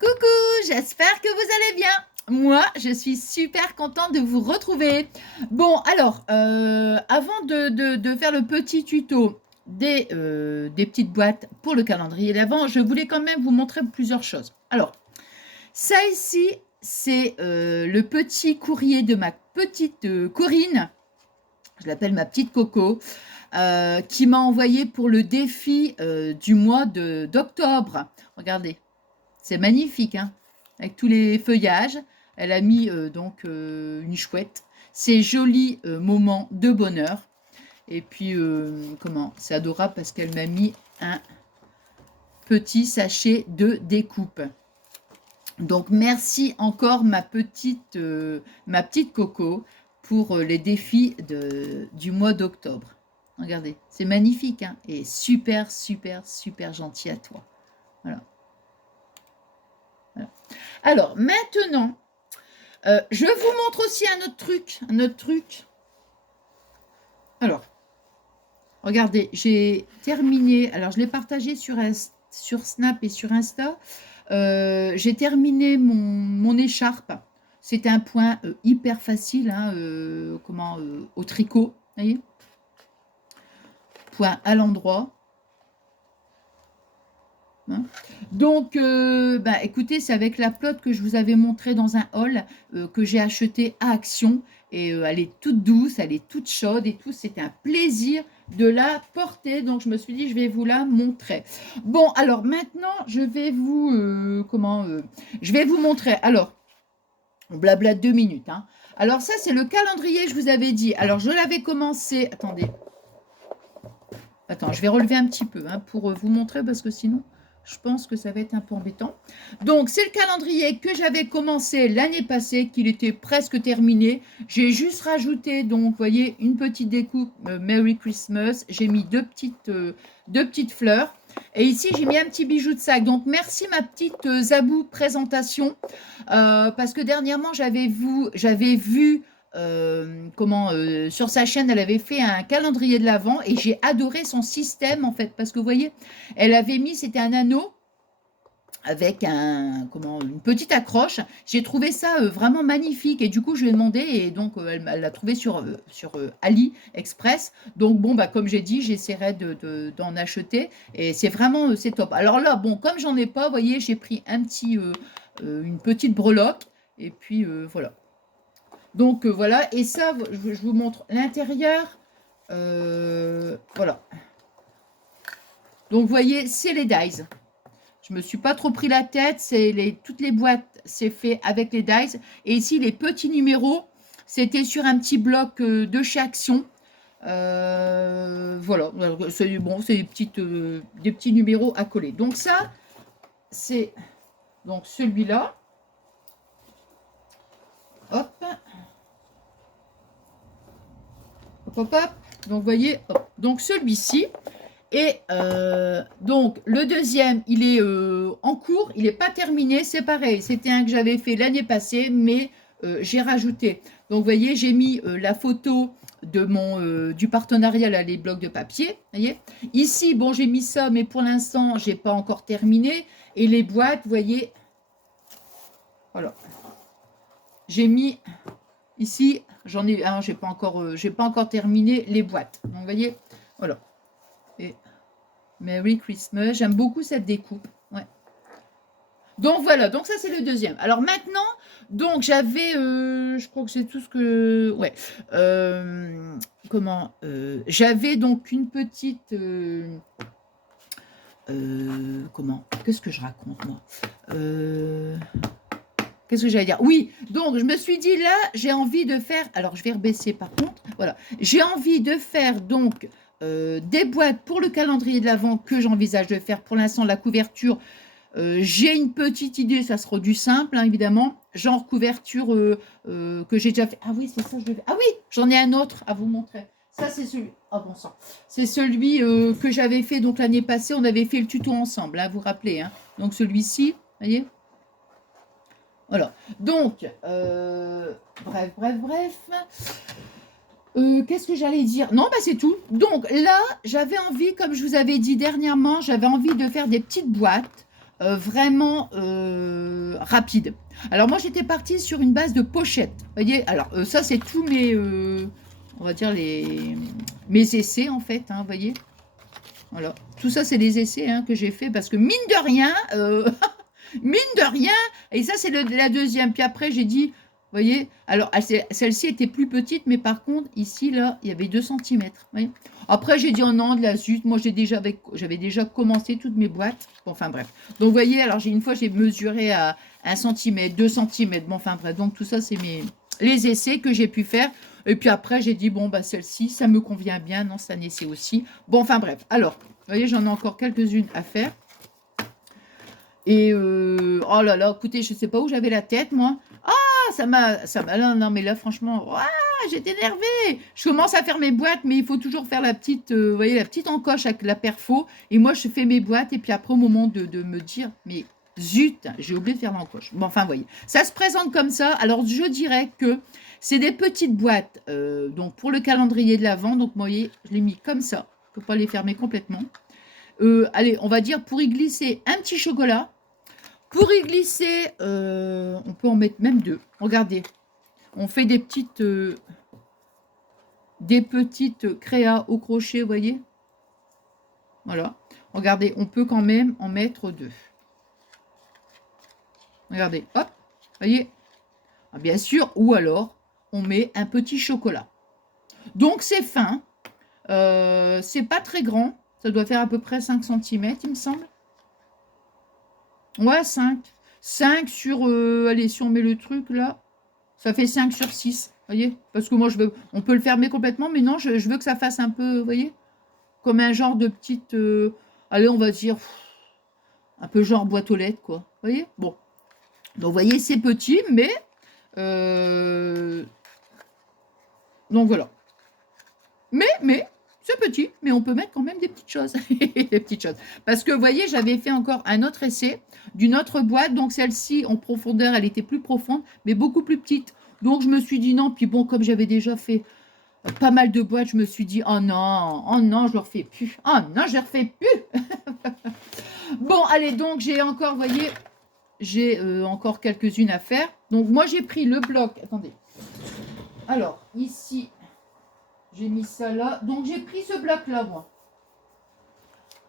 Coucou, j'espère que vous allez bien. Moi, je suis super contente de vous retrouver. Bon, alors, avant de faire le petit tuto des petites boîtes pour le calendrier d'avant, je voulais quand même vous montrer plusieurs choses. Alors, ça ici, c'est le petit courrier de ma petite Corinne, je l'appelle ma petite Coco, qui m'a envoyé pour le défi du mois d'octobre. Regardez. C'est magnifique, hein, avec tous les feuillages. Elle a mis donc une chouette. C'est joli moment de bonheur. Et puis, c'est adorable parce qu'elle m'a mis un petit sachet de découpe. Donc, merci encore ma petite Coco pour les défis du mois d'octobre. Regardez, c'est magnifique, hein, et super, super, super gentil à toi. Voilà. Alors, maintenant, je vous montre aussi un autre truc. Alors, regardez, j'ai terminé, alors je l'ai partagé sur Snap et sur Insta. J'ai terminé mon écharpe. C'était un point hyper facile, hein, au tricot, vous voyez, point à l'endroit. Hein. Donc, écoutez, c'est avec la pelote que je vous avais montré dans un haul que j'ai acheté à Action. Et elle est toute douce, elle est toute chaude et tout. C'était un plaisir de la porter. Donc, je me suis dit, je vais vous la montrer. Bon, alors maintenant, je vais vous... je vais vous montrer. Alors, on blabla 2 minutes. Hein. Alors, ça, c'est le calendrier, je vous avais dit. Alors, je l'avais commencé... Attendez. Attends, je vais relever un petit peu hein, pour vous montrer parce que sinon... Je pense que ça va être un peu embêtant. Donc, c'est le calendrier que j'avais commencé l'année passée, qu'il était presque terminé. J'ai juste rajouté, donc, vous voyez, une petite découpe Merry Christmas. J'ai mis deux petites fleurs. Et ici, j'ai mis un petit bijou de sac. Donc, merci ma petite Zabou présentation. Parce que dernièrement, j'avais vu... sur sa chaîne, elle avait fait un calendrier de l'Avent et j'ai adoré son système en fait parce que vous voyez, elle avait mis, c'était un anneau avec une petite accroche. J'ai trouvé ça vraiment magnifique et du coup je lui ai demandé et donc elle l'a trouvé sur AliExpress. Donc bon comme j'ai dit, j'essaierai d'en acheter et c'est vraiment c'est top. Alors là bon, comme j'en ai pas, vous voyez, j'ai pris une petite breloque et puis voilà. Donc voilà, et ça, je vous montre l'intérieur. Voilà. Donc vous voyez, c'est les dies. Je me suis pas trop pris la tête. Toutes les boîtes, c'est fait avec les dies. Et ici, les petits numéros, c'était sur un petit bloc de chez Action. Voilà. C'est bon, c'est des petits numéros à coller. Donc ça, c'est donc celui-là. Hop. Hop. Donc, vous voyez, hop. Donc celui-ci. Et donc, le deuxième, il est en cours. Il n'est pas terminé. C'est pareil. C'était un que j'avais fait l'année passée, mais j'ai rajouté. Donc, vous voyez, j'ai mis la photo du partenariat, là, les blocs de papier. Voyez. Ici, bon, j'ai mis ça, mais pour l'instant, je n'ai pas encore terminé. Et les boîtes, vous voyez, voilà. J'ai mis ici... J'en ai, j'ai pas encore terminé les boîtes. Donc, vous voyez, voilà. Et Merry Christmas. J'aime beaucoup cette découpe. Ouais. Donc, voilà. Donc, ça, c'est le deuxième. Alors, maintenant, donc, j'avais, je crois que c'est tout ce que... Ouais. J'avais donc une petite... Qu'est-ce que je raconte, moi Qu'est-ce que j'allais dire? Oui, donc je me suis dit là, j'ai envie de faire... Alors, je vais rebaisser par contre. Voilà. J'ai envie de faire donc des boîtes pour le calendrier de l'Avent que j'envisage de faire. Pour l'instant, la couverture, j'ai une petite idée. Ça sera du simple, hein, évidemment. Genre couverture que j'ai déjà fait. Ah oui, c'est ça. Ah oui, j'en ai un autre à vous montrer. Ça, c'est celui... Oh bon sang. C'est celui que j'avais fait donc l'année passée. On avait fait le tuto ensemble, hein, vous vous rappelez. Hein. Donc, celui-ci, vous voyez. Voilà, donc, bref. Qu'est-ce que j'allais dire? Non, c'est tout. Donc là, j'avais envie, comme je vous avais dit dernièrement, j'avais envie de faire des petites boîtes, vraiment rapide. Alors moi j'étais partie sur une base de pochette. Vous voyez, alors ça c'est tous mes, on va dire mes essais en fait, hein, vous voyez. Voilà, tout ça c'est des essais hein, que j'ai fait parce que mine de rien, mine de rien, et ça c'est la deuxième. Puis après j'ai dit, vous voyez, alors celle-ci était plus petite, mais par contre ici là il y avait 2 cm. Après j'ai dit oh non de la zut, moi j'avais déjà commencé toutes mes boîtes. Bon, enfin bref. Donc vous voyez, alors une fois j'ai mesuré à 1 cm, 2 cm, bon enfin bref. Donc tout ça c'est les essais que j'ai pu faire. Et puis après j'ai dit bon bah celle-ci ça me convient bien, non c'est un essai aussi. Bon enfin bref. Alors vous voyez j'en ai encore quelques-unes à faire. Et oh là là, écoutez, je sais pas où j'avais la tête, moi. Ah, ça m'a, non, mais là, franchement, j'étais énervée. Je commence à faire mes boîtes, mais il faut toujours faire la petite, vous voyez, la petite encoche avec la perfo. Et moi, je fais mes boîtes, et puis après, au moment de me dire, mais zut, j'ai oublié de faire l'encoche. Bon, enfin, vous voyez, ça se présente comme ça. Alors, je dirais que c'est des petites boîtes, donc pour le calendrier de l'Avent. Donc, vous voyez, je l'ai mis comme ça. Il ne faut pas les fermer complètement. Allez, on va dire pour y glisser un petit chocolat. Pour y glisser, on peut en mettre même 2. Regardez, on fait des petites créas au crochet, vous voyez. Voilà. Regardez, on peut quand même en mettre 2. Regardez, hop, voyez. Ah, bien sûr, ou alors, on met un petit chocolat. Donc, c'est fin. C'est pas très grand. Ça doit faire à peu près 5 cm, il me semble. Ouais, 5. 5 sur... allez, si on met le truc, là, ça fait 5 sur 6. Vous voyez? Parce que moi, on peut le fermer complètement, mais non, je veux que ça fasse un peu, vous voyez? Comme un genre de petite... allez, on va dire... un peu genre boîte aux lettres, quoi. Vous voyez? Bon. Donc, vous voyez, c'est petit, mais... donc, voilà. Mais... c'est petit, mais on peut mettre quand même des petites choses. Des petites choses. Parce que, vous voyez, j'avais fait encore un autre essai d'une autre boîte. Donc, celle-ci, en profondeur, elle était plus profonde, mais beaucoup plus petite. Donc, je me suis dit non. Puis bon, comme j'avais déjà fait pas mal de boîtes, je me suis dit oh non, je ne le refais plus. Oh non, je ne le refais plus. Bon, allez, donc, j'ai encore, vous voyez, j'ai encore quelques-unes à faire. Donc, moi, j'ai pris le bloc. Attendez. Alors, ici... j'ai mis ça là. Donc, j'ai pris ce bloc-là, moi.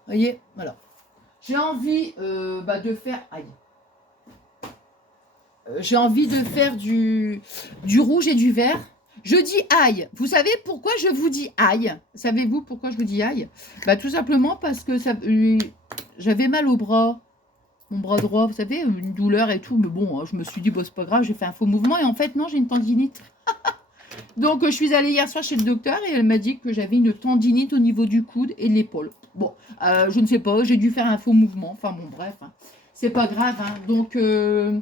Vous voyez, voilà. J'ai envie de faire... aïe. J'ai envie de faire du rouge et du vert. Je dis aïe. Vous savez pourquoi je vous dis aïe? Savez-vous pourquoi je vous dis aïe? Tout simplement parce que j'avais mal au bras. Mon bras droit, vous savez, une douleur et tout. Mais bon, je me suis dit, bon, c'est pas grave, j'ai fait un faux mouvement. Et en fait, non, j'ai une tendinite. Donc, je suis allée hier soir chez le docteur et elle m'a dit que j'avais une tendinite au niveau du coude et de l'épaule. Bon, je ne sais pas, j'ai dû faire un faux mouvement. Enfin, bon, bref, hein. C'est pas grave. Hein. Donc, je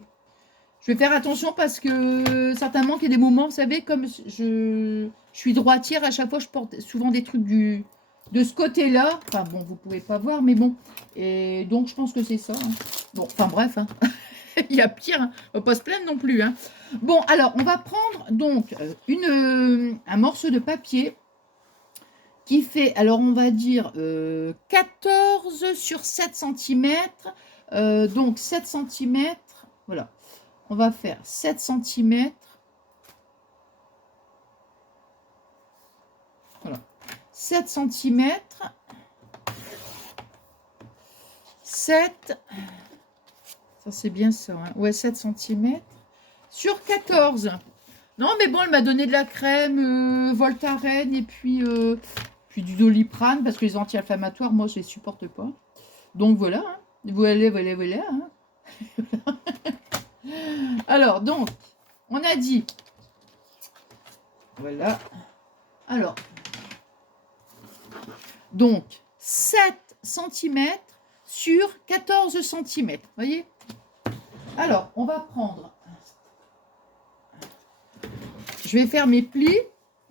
vais faire attention parce que certainement qu'il y a des moments, vous savez, comme je suis droitière, à chaque fois, je porte souvent des trucs de ce côté-là. Enfin, bon, vous pouvez pas voir, mais bon. Et donc, je pense que c'est ça. Hein. Bon, enfin, bref, hein. Il y a pire, hein. On va pas se plaindre non plus. Hein. Bon, alors, on va prendre donc un morceau de papier qui fait, alors on va dire 14 sur 7 cm. Donc 7 cm, voilà. On va faire 7 cm. Voilà. 7 cm. 7. Ça, c'est bien ça. Hein. Ouais, 7 cm. Sur 14. Non, mais bon, elle m'a donné de la crème Voltaren et puis du Doliprane parce que les anti-inflammatoires, moi, je les supporte pas. Donc, voilà. Hein. Voilà. Hein. Alors, donc, on a dit... Voilà. Alors, donc, 7 cm sur 14 cm. Vous voyez? Alors, on va prendre... Je vais faire mes plis.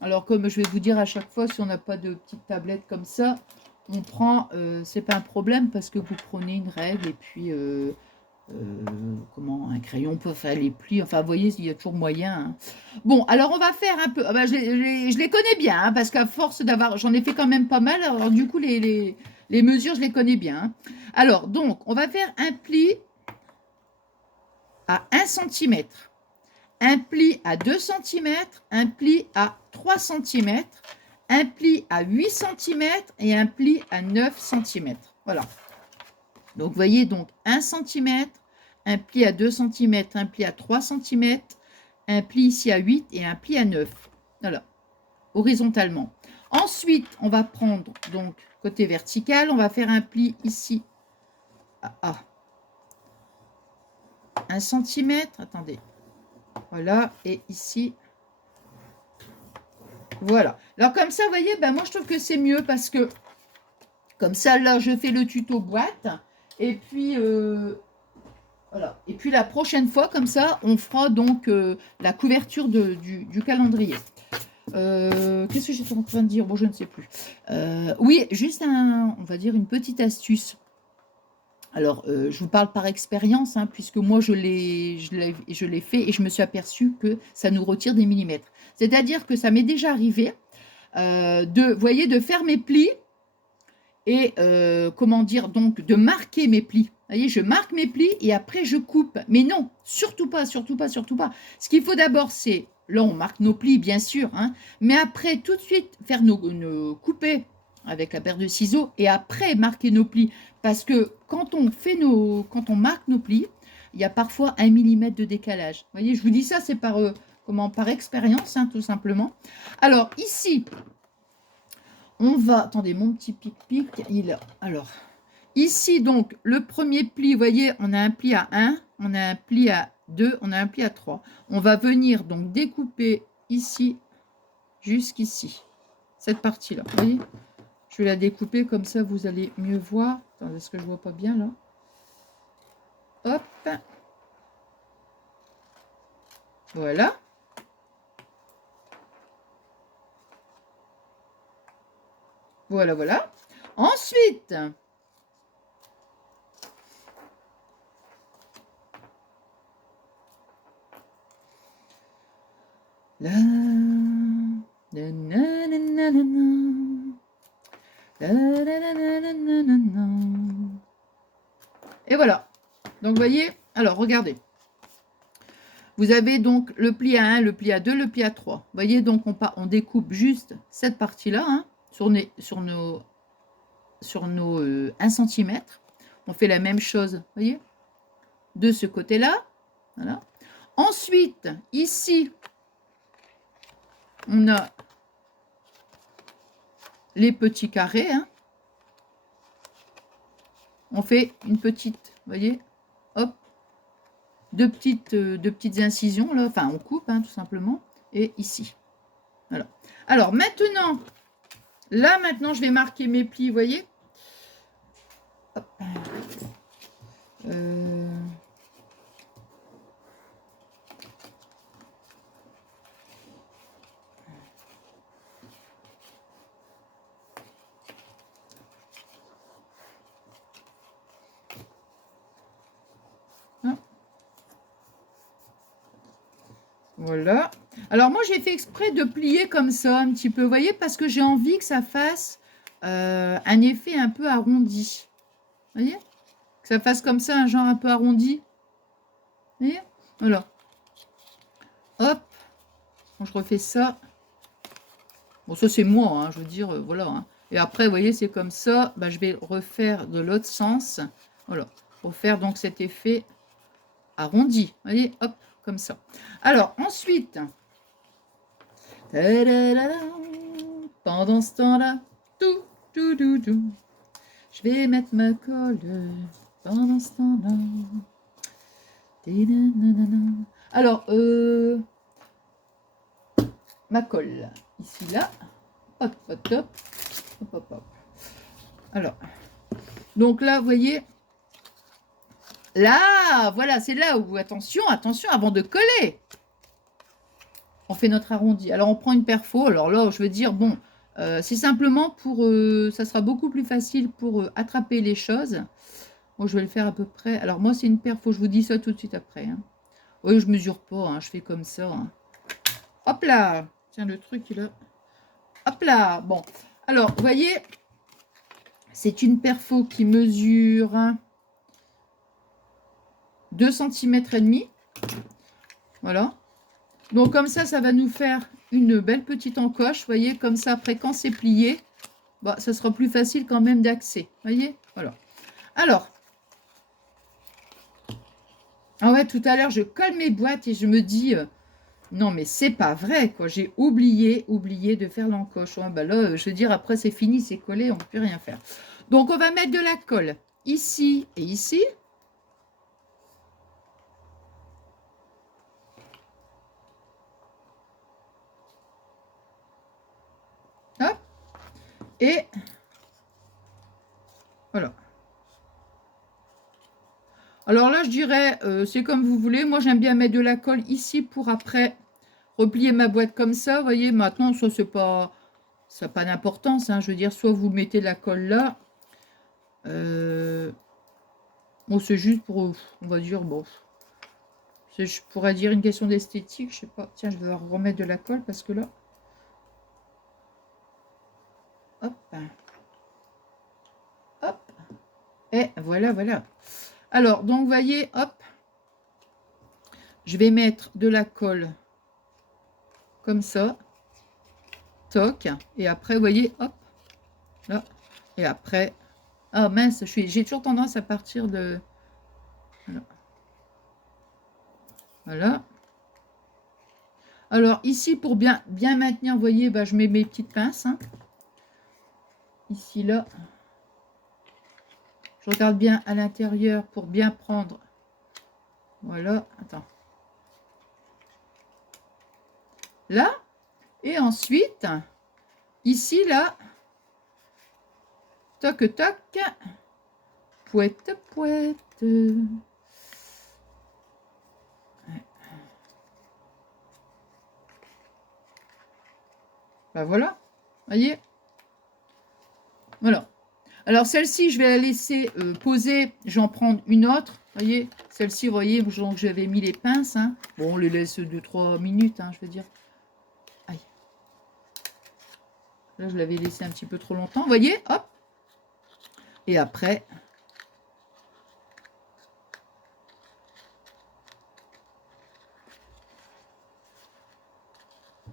Alors, comme je vais vous dire à chaque fois, si on n'a pas de petite tablette comme ça, on prend... c'est pas un problème parce que vous prenez une règle et puis... un crayon peut faire les plis, enfin vous voyez, il y a toujours moyen. Hein. Bon, alors on va faire un peu, je les connais bien, hein, parce qu'à force d'avoir, j'en ai fait quand même pas mal, alors du coup les mesures, je les connais bien. Hein. Alors, donc, on va faire un pli, à 1 cm, un pli à 2 cm, un pli à 3 cm, un pli à 8 cm et un pli à 9 cm. Voilà. Donc, vous voyez, donc 1 cm, un pli à 2 cm, un pli à 3 cm, un pli ici à 8 et un pli à 9. Voilà, horizontalement. Ensuite, on va prendre, donc, côté vertical, on va faire un pli ici à 1 cm. Attendez. Voilà, et ici. Voilà. Alors, comme ça, vous voyez, ben, moi, je trouve que c'est mieux parce que, comme ça, là, je fais le tuto boîte. Et puis, voilà. Et puis, la prochaine fois, comme ça, on fera donc la couverture du calendrier. Qu'est-ce que j'étais en train de dire? Bon, je ne sais plus. Oui, juste on va dire une petite astuce. Alors, je vous parle par expérience, hein, puisque moi, je l'ai fait et je me suis aperçue que ça nous retire des millimètres. C'est-à-dire que ça m'est déjà arrivé vous voyez, de faire mes plis et, comment dire, donc, de marquer mes plis. Vous voyez, je marque mes plis et après, je coupe. Mais non, surtout pas, surtout pas, surtout pas. Ce qu'il faut d'abord, c'est, là, on marque nos plis, bien sûr, hein, mais après, tout de suite, faire nos couper avec la paire de ciseaux et après, marquer nos plis. Parce que quand on marque nos plis, il y a parfois 1 mm de décalage. Vous voyez, je vous dis ça, c'est par expérience, hein, tout simplement. Alors, ici, on va... Attendez, mon petit pic-pic, alors, ici, donc, le premier pli, vous voyez, on a un pli à 1, on a un pli à 2, on a un pli à 3. On va venir, donc, découper ici, jusqu'ici, cette partie-là, vous voyez. Je vais la découper, comme ça, vous allez mieux voir. Attendez, est-ce que je vois pas bien, là? Hop. Voilà. Voilà, voilà. Ensuite, là, et voilà. Donc, vous voyez, alors, regardez. Vous avez donc le pli à 1, le pli à 2, le pli à 3. Vous voyez, donc, on découpe juste cette partie-là, hein, sur nos 1 cm. On fait la même chose, vous voyez, de ce côté-là. Voilà. Ensuite, ici, on a les petits carrés. Hein. On fait une petite, vous voyez, hop, deux petites incisions, là. Enfin, on coupe, hein, tout simplement. Et ici. Voilà. Alors, maintenant, là, maintenant, je vais marquer mes plis, vous voyez. Hop. Voilà. Alors, moi, j'ai fait exprès de plier comme ça, un petit peu, vous voyez, parce que j'ai envie que ça fasse un effet un peu arrondi. Vous voyez? Que ça fasse comme ça, un genre un peu arrondi. Vous voyez? Voilà. Hop. Bon, je refais ça. Bon, ça, c'est moi, hein, je veux dire, voilà. Hein. Et après, vous voyez, c'est comme ça. Bah, je vais refaire de l'autre sens. Voilà. Pour faire donc cet effet arrondi. Vous voyez? Hop, comme ça. Alors, ensuite... Pendant ce temps-là, je vais mettre ma colle pendant ce temps-là. Alors, ma colle, ici, là. Hop, hop, hop. Hop, hop, hop. Alors, donc là, vous voyez, là, voilà, c'est là où, attention, attention, avant de coller. On fait notre arrondi. Alors, on prend une perfo. Alors là, je veux dire, bon, c'est simplement pour... ça sera beaucoup plus facile pour attraper les choses. Bon, je vais le faire à peu près. Alors, moi, c'est une perfo. Je vous dis ça tout de suite après. Hein. Oui, je mesure pas. Hein, je fais comme ça. Hein. Hop là. Tiens, le truc, il a... Hop là. Bon. Alors, vous voyez, c'est une perfo qui mesure 2 cm et demi. Voilà. Donc, comme ça va nous faire une belle petite encoche. Vous voyez, comme ça, après, quand c'est plié, bah, ça sera plus facile quand même d'accès. Vous voyez, voilà. Alors, ah ouais, tout à l'heure, je colle mes boîtes et je me dis, non, mais c'est pas vrai, quoi. J'ai oublié de faire l'encoche. Ouais, bah là, je veux dire, après, c'est fini, c'est collé, on ne peut plus rien faire. Donc, on va mettre de la colle ici et ici. Hop. Et voilà. Alors là, je dirais, c'est comme vous voulez. Moi, j'aime bien mettre de la colle ici pour après replier ma boîte comme ça. Vous voyez, maintenant, ça, ça n'a pas d'importance. Hein. Je veux dire, soit vous mettez de la colle là. Bon, c'est juste pour, on va dire, bon, je pourrais dire une question d'esthétique. Je sais pas. Tiens, je vais remettre de la colle parce que là, hop, hop. Et voilà, voilà. Alors, donc, vous voyez, hop. Je vais mettre de la colle comme ça. Toc. Et après, vous voyez, hop. Là. Et après, ah mince, j'ai toujours tendance à partir de... Voilà. Voilà. Alors, ici, pour bien maintenir, vous voyez, bah, je mets mes petites pinces. Hein. Ici, là. Je regarde bien à l'intérieur pour bien prendre. Voilà. Attends. Là. Et ensuite, ici, là. Toc, toc. Pouette, pouette. Ben voilà. Voyez. Voilà. Alors, celle-ci, je vais la laisser poser. J'en prends une autre. Vous voyez, celle-ci, vous voyez, j'avais mis les pinces. Hein. Bon, on les laisse 2-3 minutes, hein, je veux dire. Aïe. Là, je l'avais laissé un petit peu trop longtemps. Vous voyez, hop. Et après...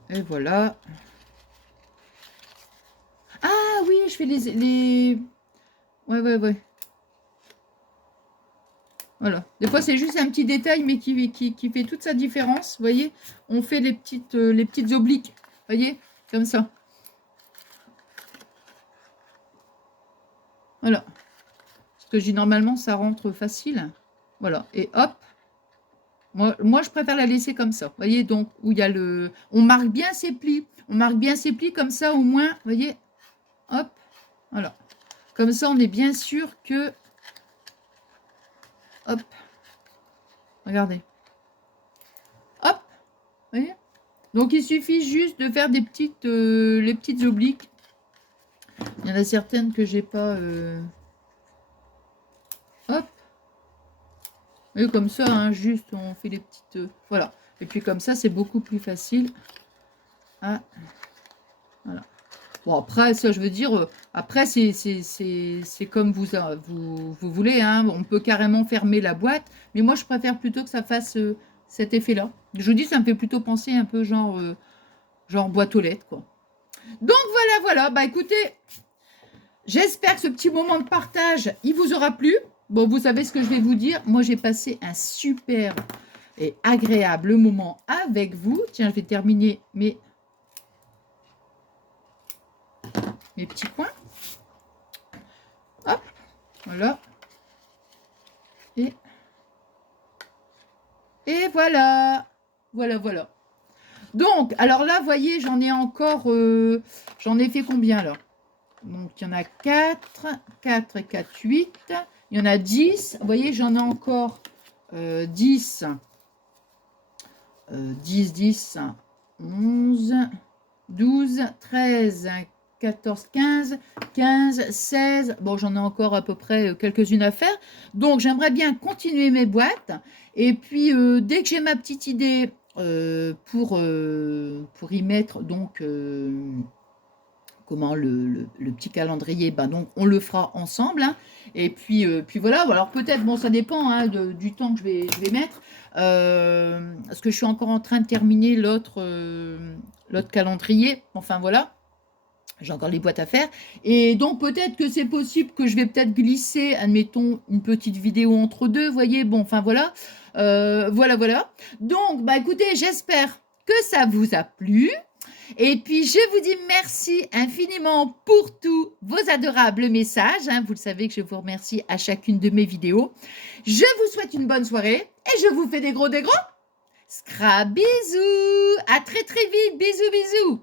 Et voilà. Ah oui, je fais les... Ouais, ouais, ouais. Voilà. Des fois, c'est juste un petit détail, mais qui fait toute sa différence. Vous voyez, on fait les petites obliques. Vous voyez, comme ça. Voilà. Parce que je dis normalement, ça rentre facile. Voilà. Et hop. Moi, je préfère la laisser comme ça. Vous voyez, donc, où il y a le... On marque bien ses plis. On marque bien ses plis, comme ça, au moins, vous voyez, hop, voilà. Comme ça, on est bien sûr que... Hop. Regardez. Hop. Vous voyez? Donc, il suffit juste de faire des petites, les petites obliques. Il y en a certaines que j'ai pas... Hop. Et comme ça, hein, juste, on fait les petites... voilà. Et puis, comme ça, c'est beaucoup plus facile. Ah. Voilà. Bon, après, ça, je veux dire, après, c'est comme vous voulez. Hein. On peut carrément fermer la boîte. Mais moi, je préfère plutôt que ça fasse cet effet-là. Je vous dis, ça me fait plutôt penser un peu genre, genre boîte aux lettres, quoi. Donc, voilà, voilà. Bah, écoutez, j'espère que ce petit moment de partage, il vous aura plu. Bon, vous savez ce que je vais vous dire. Moi, j'ai passé un super et agréable moment avec vous. Tiens, je vais terminer mes petits coins. Hop, voilà. Et voilà. Voilà, voilà. Donc, alors là, vous voyez, j'en ai encore... j'en ai fait combien, alors? Donc, il y en a 4. 4 et 4, 8. Il y en a 10. Vous voyez, j'en ai encore 10. 10, 10, 11, 12, 13, 14, 15, 15, 16. Bon, j'en ai encore à peu près quelques-unes à faire. Donc, j'aimerais bien continuer mes boîtes. Et puis, dès que j'ai ma petite idée pour y mettre, donc, comment le petit calendrier, ben donc on le fera ensemble, hein. Et puis voilà, alors peut-être, bon ça dépend hein, du temps que je vais mettre, parce que je suis encore en train de terminer l'autre calendrier, enfin voilà. J'ai encore les boîtes à faire. Et donc, peut-être que c'est possible que je vais peut-être glisser, admettons, une petite vidéo entre deux, voyez. Bon, enfin, voilà. Voilà, voilà. Donc, bah, écoutez, j'espère que ça vous a plu. Et puis, je vous dis merci infiniment pour tous vos adorables messages, hein. Vous le savez que je vous remercie à chacune de mes vidéos. Je vous souhaite une bonne soirée et je vous fais des gros scrabisous. À très, très vite. Bisous, bisous.